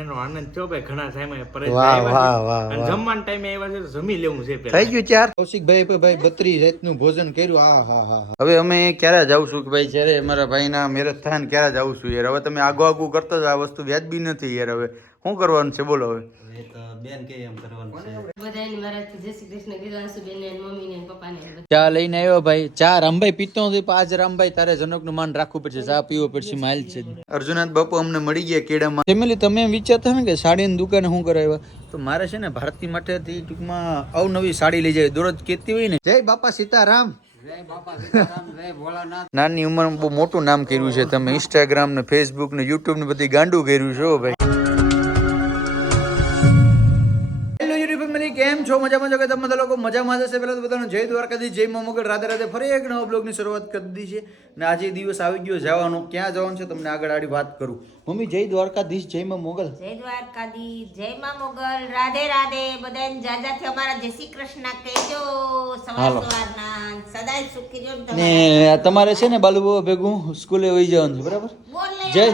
આનંદ ભાઈ ઘણા ટાઈમે. જમવાના ટાઈમે આવ્યા છે જમી લેવું છે થઈ ગયું ચાર? કૌશિકભાઈ ભાઈ બત્રીસ જાતનું ભોજન કર્યું. આ હા હા હા. હવે અમે ક્યારે છું કે ભાઈ? જ્યારે અમારા ભાઈના મેરેજ થાય ને ક્યારે જાઉં છું યાર. હવે તમે આગુ આગુ કરતા જાઓ. આ વસ્તુ વ્યાજબી નથી યાર હવે. શું કરવાનું છે? બોલો હવે. બધાને મારાથી જય શ્રી કૃષ્ણ કીધું આંસુબેનને ને મમ્મીને ને પપ્પાને બધા. ચા લઈને આવ્યો ભાઈ. ચા રામભાઈ પીતો નથી આજ રામભાઈ તારે જનકનું માન રાખવું પડશે. ચા પીવો પડશે માઇલ છે. અર્જુનાથ બાપુ અમને મળી ગયા કેડામાં ફેમિલી તમે એમ વિચારતા ને કે સાડીની દુકાને શું કરાવ્યા તો મારે છે ને ભારતી માટેથી ટૂંકમાં અવનવી સાડી લઈ જાય. દરરોજ કેતી હોય ને જય બાપા સીતારામ. નાની ઉંમરમાં બહુ મોટું નામ કર્યું છે. તમે ઇન્સ્ટાગ્રામ ને ફેસબુક ને યુટ્યુબ ને બધી ગાંડું કર્યું છે હો ભાઈ. કેમ છો મજામાં છો કે તમે બધા લોકો મજામાં જ પહેલાં તો બધાનો જય દ્વારકાથી જય મા મોગલ રાધે રાધે ફરી એક નવા બ્લોગની શરૂઆત કરી દીધી છે. ને આજે દિવસ આવી ગયો જવાનો. ક્યાં જવાનું છે તમને આગળ આડી વાત કરું. મમ્મી જય દ્વારકાધીશ જય મા મોગલ જય દ્વારકાધીશ જય માં મોગલ રાધે રાધે. બધાને જાજાથી અમારા. જય શ્રી કૃષ્ણ. કહેજો. સવાર. સવારના. સદાય સુખી રહ્યો ને તમારે છે ને બાલુ ભેગું સ્કૂલે વહી જવાનું છે બરાબર? જય.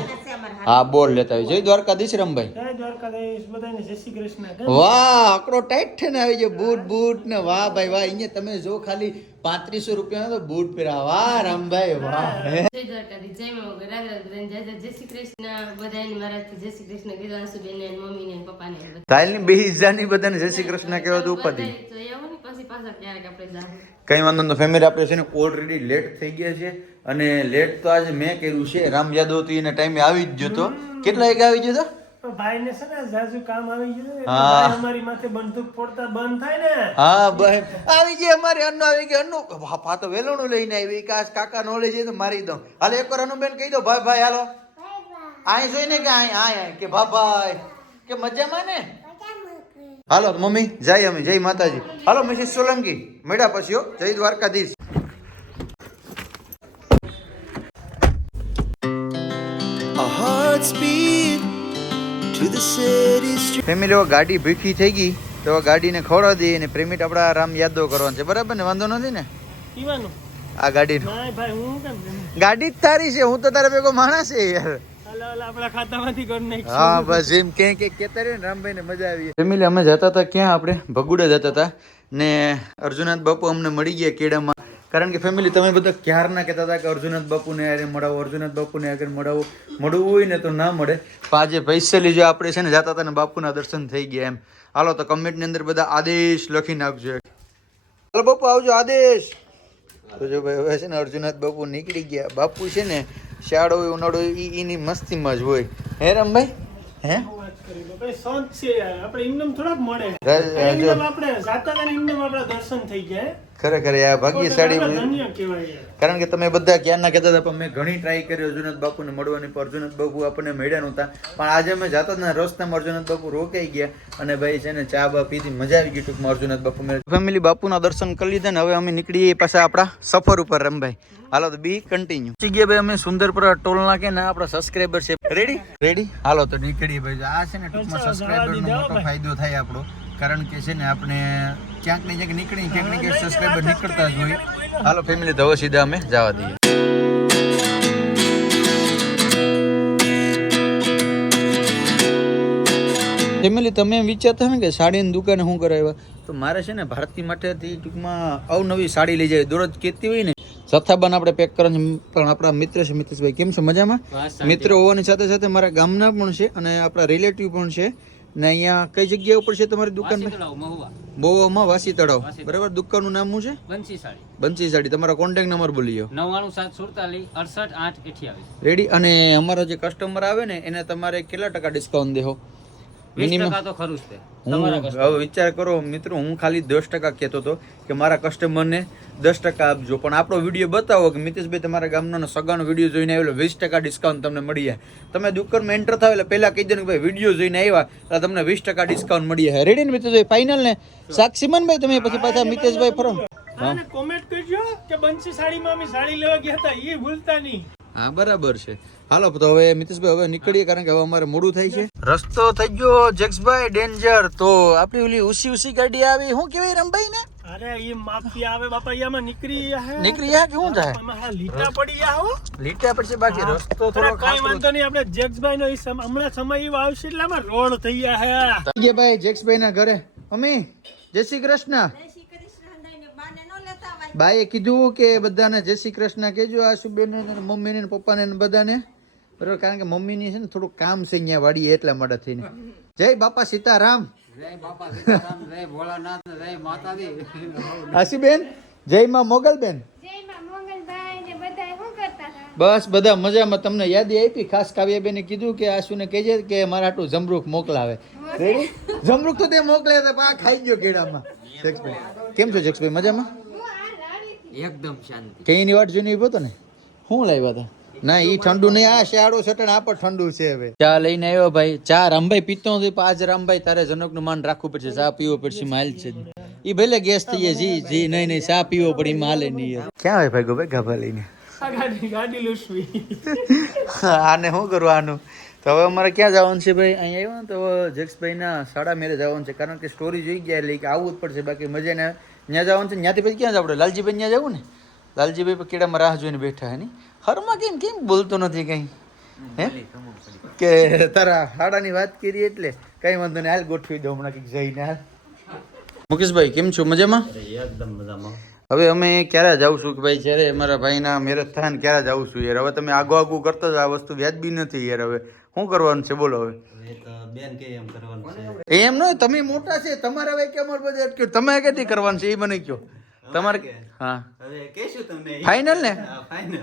હા બોલ લેતા આવી જય દ્વારકાધીશ રમભાઈ. જય દ્વારકાધીશ બધાને જય શ્રી કૃષ્ણ. વાહ આકડો ટાઈટ ને આવી ગયો બૂટ બૂટ ને. વાહ ભાઈ વાહ અહીંયા તમે જો ખાલી પાંત્રીસો રૂપિયા તો બૂટ પહેરા વાહ રામભાઈ વાહ જય દ્વારકાધીશ જય મા મોગલ રાધે રાધે બધાને જય જય જય શ્રી કૃષ્ણ. બધાને મારાથી જય શ્રી કૃષ્ણ કીધું આંસુબેનને ને મમ્મીને ને પપ્પાને બધા. તાલની બે જાની બધાને જય શ્રી કૃષ્ણ કહેવા તો ઉપાધિ. તો આવો પછી પાછા ક્યારેક આપણે જાહું. કઈ વાંધો નહીં. ફેમિલી આપણે છે ને ઓલરેડી લેટ થઈ ગયા છે. અને લેટ તો આજે મેં કર્યું છે. રામ યાદવ તો એના ટાઈમે આવી જ ગયો તો. કેટલા વાગે આવી ગયો તો? ભાઈ છે ને જાજુ કામ આવી ગયું હા. અમારી માથે બંદૂક ફોડતા બંધ થાય ને. હા ભાઈ. આવી ગઈ અમારે અન્નુ આવી ગઈ અન્નુ બાપા તો વેલણું લઈને આવી કે આજ કાકા નો લઈ જાય તો મારી દઉં. હાલ એકવાર અનુબેન કહી દો. ભાઈ ભાઈ હાલો. આય જોઈને કે આય આય આય કે ભાઈ કે મજામાં ને? હાલો મમ્મી જય અમે જય માતાજી. હાલો મિસિસ સોલંકી મેળા પછી હો જય દ્વારકાધીશ. ફેમિલી ગાડી ભીખી થઈ ગઈ તો ગાડી ગાડીને ખવડાવી દઈએ અને પ્રેમિટ આપણા રામ યાદવ કરવાનું છે. બરાબર ને? વાંધો નથી ને? આ ગાડીનો. ના ભાઈ હું કેમ ગાડી જ તારી છે હું તો તારા ભેગો માણસ છે યાર. હા, બસ ને જતા હતા બાપુ મળાવો હોય ને તો ના મળે. આજે પૈસેલી જો છે ને જતા હતા ને બાપુના દર્શન થઈ ગયા એમ. હાલો, તો કમેન્ટની અંદર બધા આદેશ લખી નાખજો હાલો બાપુ, આવજો આદેશ. ભાઈ હવે છે ને અર્જુનાથ બાપુ નીકળી ગયા. બાપુ છે ને શાળો હોય ઉનાળો હોય એની મસ્તીમાં જ હોય હે રમભાઈ હે. આપણે ઇન્દમ થોડાક મળે. આપણે જાતા આપણા દર્શન થઈ ગયા ખરેખર આ ભાગ્યશાળી. કારણ કે તમે બધા ક્યારના કહેતા હતા પણ મેં ઘણી ટ્રાય કરી અર્જુનાથ બાપુને મળવાની પણ અર્જુનાથ બાપુ આપણને મળ્યા નહોતા. પણ આજે અમે જતા હતા રસ્તામાં અર્જુનાથ બાપુ રોકાઈ ગયા અને ભાઈ છે ને ચા બા પીધી મજા આવી ગઈ ટૂંકમાં અર્જુનાથ બાપુ ફેમિલી બાપુના દર્શન કરી લીધા ને હવે અમે નીકળીએ પાછા આપણા સફર ઉપર રમભાઈ. હાલો તો બી કન્ટિન્યુ ગયા ભાઈ અમે સુંદરપુરા ટોલ નાખે ને આપણા સબસ્ક્રાઈબર છે. રેડી રેડી હાલો તો નીકળીએ ભાઈ. આ છે ને ટૂંકમાં સબસ્ક્રાઈબર નો મોટો ફાયદો થાય આપણો. કારણ કે છે ને આપણે ક્યાંક ને ક્યાંક નીકળી ક્યાંક ને ક્યાંક સબસ્ક્રાઈબર નીકળતા જ હોય. હાલો ફેમિલી તો સીધા અમે જવા દઈએ. ફેમિલી તમે એમ વિચારતા ને કે સાડીની દુકાને શું કરાવ્યા? તો મારે છે ને ભારતી માટેથી ટૂંકમાં અવનવી સાડી લઈ જાય. દરરોજ કહેતી હોય ને જથ્થાબંધ આપણે પેક કરવાનું છે. પણ આપણા મિત્ર છે મિત્રભાઈ કેમ છે? મજામાં? મિત્ર હોવાની સાથે સાથે મારા ગામના પણ છે અને આપણા રિલેટિવ પણ છે. ને અહીંયા કઈ જગ્યા ઉપર છે તમારી દુકાન બોવામાં વાસી તળાવ. બરાબર? દુકાનનું નામ શું છે? બંસી સાડી બંસી સાડી તમારા કોન્ટેક્ટ નંબર બોલીયો નવ્વાણું સાત સુડતાલીસ અડસઠ આઠ અઠ્યાવીસ. રેડી અને અમારા જે કસ્ટમર આવે ને એને તમારે કેટલા ટકા ડિસ્કાઉન્ટ દેહો? તો ખરું. હવે વિચાર કરો મિત્રો હું ખાલી દસ ટકા કહેતો હતો કે મારા કસ્ટમરને દસ ટકા આપજો. પણ આપણો વીડિયો બતાવો કે મિતેશભાઈ તમારા ગામનો સગાનો વીડિયો જોઈને આવેલો વીસ ટકા ડિસ્કાઉન્ટ તમને મળી જાય. તમે દુકાનમાં એન્ટર થાવ એટલે પહેલાં કહી દે કે ભાઈ વીડિયો જોઈને આવ્યા. એટલે તમને વીસ ટકા ડિસ્કાઉન્ટ મળી જાય. રેડી ને મિતેશભાઈ? ફાઇનલ ને? સાક્ષીમનભાઈ તમે પછી પાછા મિતેશભાઈ ફરો. કોમેન્ટ કરજો કે બંસી સાડીમાં અમે સાડી લેવા ગયા હતા એ ભૂલતા નહીં. હા બરાબર છે. હાલો તો હવે મિતેશભાઈ હવે નીકળીએ કારણ કે હવે અમારે મોડું થાય છે. રસ્તો થઈ ગયો જેક્સભાઈ ડેન્જર. તો આપણી ઓલી ઉસી ઉસી ગાડી આવી. હું કેવી રમભાઈ ને? અરે એ માફી આવે બાપા એમાં નીકળી હે. નીકળી ગયા કે થાય લીટા પડી ગયા હો. લીટા પડશે બાકી રસ્તો થોડો કાંઈ વાંધો નહીં આપણે જેક્સભાઈ નો હમણાં સમય એવો આવશે એટલે આમાં રોડ થઈ ગયા હે. ભાઈ ના ઘરે. અમે જય શ્રી કૃષ્ણ. બાઈએ કીધું કે બધાને જય શ્રી કૃષ્ણ કહેજો આશુબેન ને મમ્મીને પપ્પાને ને બધાને. બરાબર કારણ કે મમ્મીની છે ને થોડું કામ છે અહીંયા વાડીએ એટલા માટે થઈને. જય બાપા સીતારામ. આશુબેન જય માં મોગલબેન. બસ બધા મજામાં. તમને યાદી આપી? ખાસ કાવ્યાબેને કીધું કે આશુને કહેજે કે મારા આટલું જમરૂખ મોકલાવે? જમરૂખ તો તે મોકલે પા ખાઈ ગયો કેળામાં. જક્ષભાઈ કેમ છો જક્ષભાઈ મજામાં? એકદમ શાંતિ. કઈ વાટ જોઈને ઊભો ને? શું લાવ્યા હતા ના ઈ ઠંડુ નહીં. આ શિયાળો સટણ આ પણ ઠંડુ છે હવે. ચા લઈને આવ્યો ભાઈ. ચા રામભાઈ પીતો નથી પણ આજ રામભાઈ તારે જનકનું માન રાખવું પડશે. ચા પીવો પડશે માલ છે. ઈ ભલે ગેસ થઈ જાય જી જી નહીં નહીં ચા પીવો પડે એમાં હાલે નહીં ક્યાં હોય ભાઈ ભાઈ ગાભા લઈને. ગાડી ગાડી લૂસવી આને શું કરવું આનું? તો હવે અમારે ક્યાં જવાનું છે ભાઈ? અહીંયા આવ્યો ને તો જક્ષભાઈના સાડા મેરે જવાનું છે. કારણ કે સ્ટોરી જોઈ ગયા એટલે કે આવવું જ પડશે. બાકી મજા ને ત્યાં જવાનું છે ત્યાંથી પછી ક્યાં જવું લાલજીભાઈ ત્યાં જવું ને? લાલજીભાઈ પણ કેડામાં રાહ જોઈને બેઠા હે ની? હરમાં કેમ કેમ બોલતો નથી કંઈ? હે? કે તારા હાડાની વાત કરી એટલે કઈ વાંધો નહીં હાલ ગોઠવી દો હમણાં કંઈક જઈને હાલ. મુકેશભાઈ કેમ છો? મજામાં? એકદમ મજામાં. હવે અમે ક્યારે જાઉં છું કે ભાઈ જ્યારે અમારા ભાઈના મેરેજ થાય ને ક્યારે જાઉં છું યાર. હવે તમે આગો આગું કરતો જ આ વસ્તુ વ્યાજબી નથી યાર હવે. શું કરવાનું છે? બોલો હવે. એમ કરવાનું છે. એમ ન તમે મોટા છે તમારે હવે કેમ અમારે બધે અટક્યું? તમે કેટલી કરવાનું છે એ મને કયો તમારે હા. હવે કહેશું તમને. ફાઇનલ ને?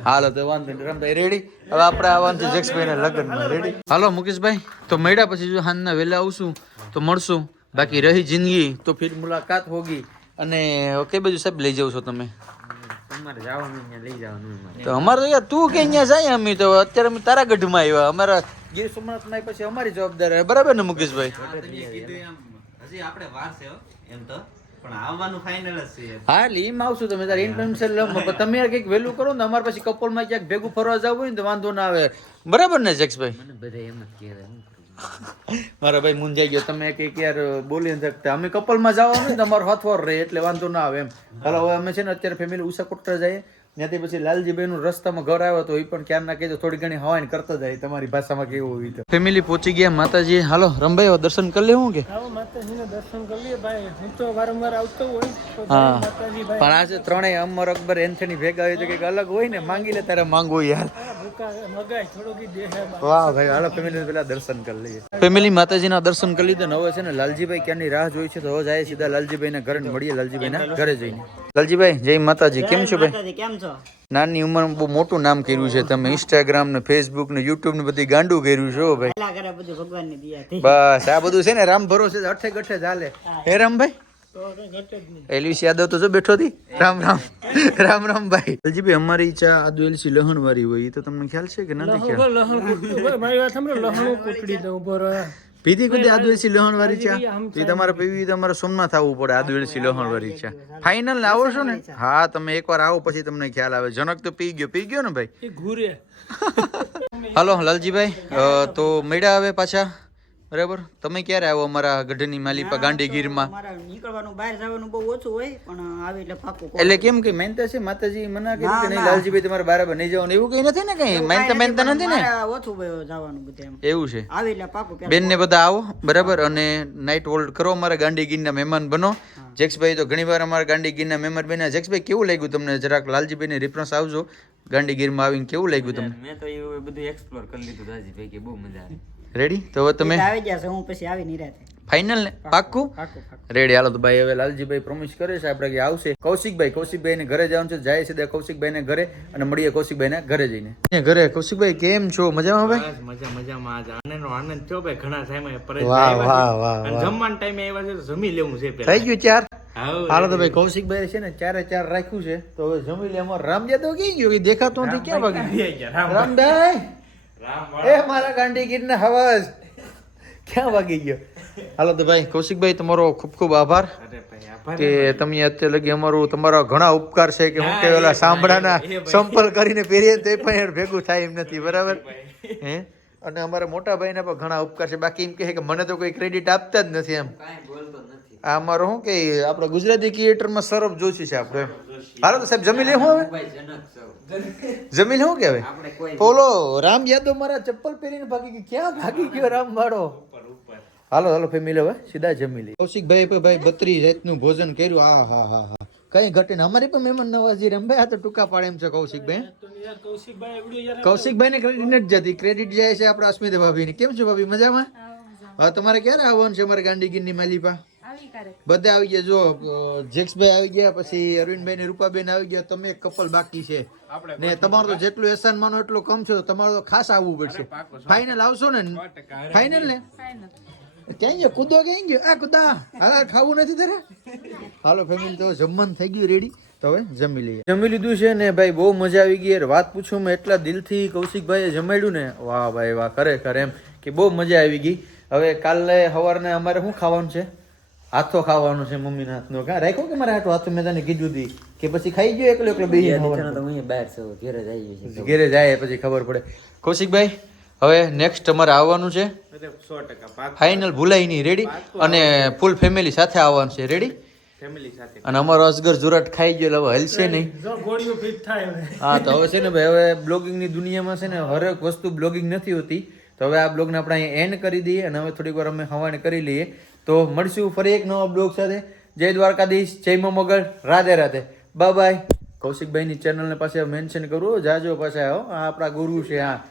હાલો તો વાંધો નહીં રમભાઈ રેડી હવે આપણે આવવાનું છે જક્ષભાઈ લગ્ન રેડી હાલો મુકેશભાઈ તો મળ્યા પછી જો હાંજના વહેલા આવશું તો મળશું. બાકી રહી જિંદગી તો ફિર મુલાકાત હોગી. અને કઈ બાજુ સાહેબ લઈ જાવ છો તમે? તમારે જવાનું અહીંયા લઈ જવાનું તો અમારે તો યાર તું કે અહીંયા જાય અમે તો અત્યારે અમે તારા ગઢમાં આવ્યા. અમારા ગીર સોમનાથમાં પછી અમારી જવાબદારી બરાબર ને મુકેશભાઈ? હજી આપણે વાર છે એમ તો. પણ આવવાનું ફાઇનલ જ છે હા એમ આવશું તમે. તારે ઇન્ટરનેશનલ લવ તમે યાર કંઈક વહેલું કરો ને અમારે પછી કપલમાં ક્યાંક ભેગું ફરવા જવું હોય ને તો વાંધો ના આવે. બરાબર ને જક્ષભાઈ મને બધા એમ જ કહેવાય મારા ભાઈ મુંજાઈ ગયો. તમે કંઈક યાર બોલી નથી શકતા. અમે કપલમાં જવાનું ને તમારો હથવાર રહે એટલે વાંધો ના આવે એમ. હાલો હવે અમે છે ને અત્યારે ફેમિલી ઉષા કોટરા જઈએ. ત્યાંથી પછી લાલજીભાઈ નું રસ્તામાં ઘર આવ્યો તો એ પણ ક્યાં ના કહેજો થોડી ઘણી હવાઈ કરતા જાય તમારી ભાષામાં કેવું હોય તો. ફેમિલી પહોંચી ગયા માતાજી હાલો રમભાઈ દર્શન કરી લેવું કે? દર્શન કરી લઈએ ભાઈ હું તો વારંવાર આવતો હોય હા. જય માતાજી ભાઈ. પણ આજે ત્રણેય અમર અકબર એન્થની ભેગા હોય તો કંઈક અલગ હોય ને માંગી લે તારે માંગવું યાર. વાહ ભાઈ હાલો ફેમિલી પેલા દર્શન કરી લઈએ. ફેમિલી માતાજીના દર્શન કરી લીધા ને હવે છે ને લાલજીભાઈ ક્યાંની રાહ જોઈ છે તો હવે જાય સીધા લાલજીભાઈ ઘરે ને મળીએ લાલજીભાઈ ઘરે જઈને. લાલજીભાઈ જય માતાજી. કેમ છો ભાઈ? કેમ છો? નાની ઉંમરમાં બહુ મોટું નામ કર્યું છે. તમે ઇન્સ્ટાગ્રામ ને ફેસબુક ને યુટ્યુબ ને બધી ગાંડું કર્યું છો ભાઈ. બસ આ બધું છે ને રામ ભરોસે અઠે ગઠે ચાલે. હે. રામભાઈ એલવીસ યાદવ તો જો બેઠો હતી. રામ રામ. રામ રામ ભાઈ. લાલજીભાઈ અમારી ચા આદુ એલસી લહણ વાળી હોય એ તો તમને ખ્યાલ છે કે નથી ખ્યાલ? લહણ કૂટ- મારી વાત સાંભળો લહણ કૂટડી દઉં પીધી કુદી આદુ લહણ વાળી ચા? તો તમારે પીવી તમારે સોમનાથ આવવું પડે આદુ એલસી લહણ વાળી ચા. ફાઇનલ ને આવો છો ને? હા તમે એકવાર આવો પછી તમને ખ્યાલ આવે. જનક તો પી ગયો પી ગયો ને ભાઈ? ઘૂરે. હાલો લાલજીભાઈ તો મળ્યા હવે પાછા? બરાબર? તમે ક્યારે આવો અમારા ગઢની માલિપા ગાંધીગીરમાં? નીકળવાનું બહાર જવાનું બહુ ઓછું હોય પણ આવે એટલે પાકું એટલે કેમ કે મહેનતા છે માતાજી મના કરી કે નહીં લાલજીભાઈ તમારે બરાબર નહીં જવાનું એવું કઈ નથી ને કઈ? મહેનતા મહેનતા નથી ને? ઓછું જવાનું બધું એવું છે. આવે એટલે પાકું બેન ને બધા આવો બરાબર? અને નાઇટ હોલ્ડ કરો અમારા ગાંધીગીરના મહેમાન બનો. જેક્સભાઈ તો ઘણી વાર અમારા ગાંધીગીરના મહેમાન બન્યા. જેક્સભાઈ કેવું લાગ્યું તમને? જરાક લાલજીભાઈને રિફરન્સ આવજો ગાંધીગીરમાં આવીને કેવું લાગ્યું તમને? મેં તો એવું બધું એક્સપ્લોર કરી લીધું દાજીભાઈ કે બહુ મજા આવી. રેડી તો હવે તમે આવી જશે હું પછી આવી નિરાતે ફાઇનલ ને? પાક્કું પાકું? પાકું રેડી હાલો તો ભાઈ હવે લાલજીભાઈ પ્રોમિસ કરે છે આપણે કે આવશે. કૌશિકભાઈ કૌશિકભાઈ ને ઘરે જવાનું છે. જાય સીધા કૌશિકભાઈ ને ઘરે અને મળીએ કૌશિકભાઈ ને ઘરે જઈને. ઘરે? કૌશિકભાઈ કેમ છો? મજામાં ભાઈ? મજા મજામાં. આજ આનંદનો આનંદ થયો ભાઈ. ઘણા ટાઈમે પરત વાહ, વાહ, વાહ. જમવાના ટાઈમે આવ્યા છે જમી લેવું છે થઈ ગયું ચાર? હાલો તો ભાઈ કૌશિકભાઈ છે ને ચારે ચાર રાખ્યું છે. તો હવે જમી લે. રામ જાદવ કઈ ગયો? દેખાતો નથી. ક્યાં રામ રામભાઈ. રામ એ મારા ગાંડી ના હવાજ. ક્યાં વાગી ગયો? હાલો તો ભાઈ કૌશિકભાઈ તમારો ખૂબ ખૂબ આભાર કે તમે અત્યારે લગી અમારું તમારા ઘણા ઉપકાર છે કે હું કે ઓલા સાંભળાના સંપર્ક કરીને પહેરીએ તો એ પણ ભેગું થાય એમ નથી બરાબર? હે? અને અમારા મોટા ભાઈના પણ ઘણા ઉપકાર છે. બાકી એમ કહે કે મને તો કોઈ ક્રેડિટ આપતા જ નથી એમ. કાંઈ બોલતો નથી. આ અમારો શું કે આપણા ગુજરાતી ક્રિએટરમાં સરફ જોશી છે આપણે એમ. હાલો તો સાહેબ જમી લે હું હવે? જમી લે હું જમીન શું કહેવાય આપણે રામ યાદવ મારા ચપ્પલ પહેરીને ભાગી ગયો. ક્યાં ભાગી ગયો રામ વાળો? હાલો હાલો ફેમિલી હવે સીધા જમી લે. કૌશિકભાઈ પણ ભાઈ બત્રી રાતનું ભોજન કર્યું. આ હા હા હા. કઈ ઘટે ને અમારી પણ મહેમાન નવાજી રમભાઈ આ તો ટૂંકા પાડે એમ છે કૌશિકભાઈ. તો યાર કૌશિકભાઈ કૌશિકભાઈ ને ક્રેડિટ નથી જતી. ક્રેડિટ જાય છે આપણા અસ્મિતા ભાભી ને કેમ છો ભાભી? મજામાં. હા તમારે ક્યારે આવવાનું છે અમારે ગાંધીગીરની માલિપા? બધા આવી ગયા. જો જેક્સભાઈ આવી ગયા પછી અરવિંદભાઈ ને રૂપાબેન આવી ગયા તમે એક કપલ બાકી છે. ને તમારું તો જેટલું એહસાન માનો એટલું કમ છો તમારું તો ખાસ આવવું પડશે. ફાઇનલ આવશો ને? ફાઇનલ ને? ક્યાં ગયો? કૂદો ક્યાં ગયો? આ કૂદા. હાલ ખાવું નથી તારે? હાલો ફેમિલી તો જમવાનું થઈ ગયું રેડી તો હવે જમી લઈએ. જમી લીધું છે ને ભાઈ બહુ મજા આવી ગઈ. યાર વાત પૂછું મેં એટલા દિલથી કૌશિકભાઈએ જમાડ્યું ને. વાહ ભાઈ વાહ ખરેખર એમ કે બહુ મજા આવી ગઈ. હવે કાલે સવારને અમારે શું ખાવાનું છે? હાથો ખાવાનો છે મમ્મીના હાથનો. કા રાખ્યો કે મારા હાથો? હાથો મેં તને કીધું હતી કે પછી ખાઈ ગયો એકલો એકલો બે તો બહાર છો ઘેરે જ ઘેરે જાય પછી ખબર પડે. કૌશિકભાઈ હવે નેક્સ્ટ તમારે આવવાનું છે. ફાઇનલ ભૂલાય નહીં રેડી અને ફૂલ ફેમિલી સાથે આવવાનું છે રેડી અને અમારો અસગર જુરાટ ખાઈ ગયો એટલે હવે હલશે નહીં. જો ગોળીઓ ફિટ થાય હા તો હવે છે ને ભાઈ હવે બ્લોગિંગની દુનિયામાં છે ને હરેક વસ્તુ બ્લોગિંગ નથી હોતી. તો હવે આ બ્લોગને આપણે અહીંયા એન્ડ કરી દઈએ અને હવે થોડીક વાર અમે હવાને કરી લઈએ. તો મળશું ફરી એક નવા બ્લોગ સાથે. જય દ્વારકાધીશ, જય મો મગર, રાધે રાધે. બાય બાય કૌશિકભાઈની ચેનલને પાસે મેન્શન કરવું જાજો પાછા, હો. આ આપણા ગુરુ છે, હા.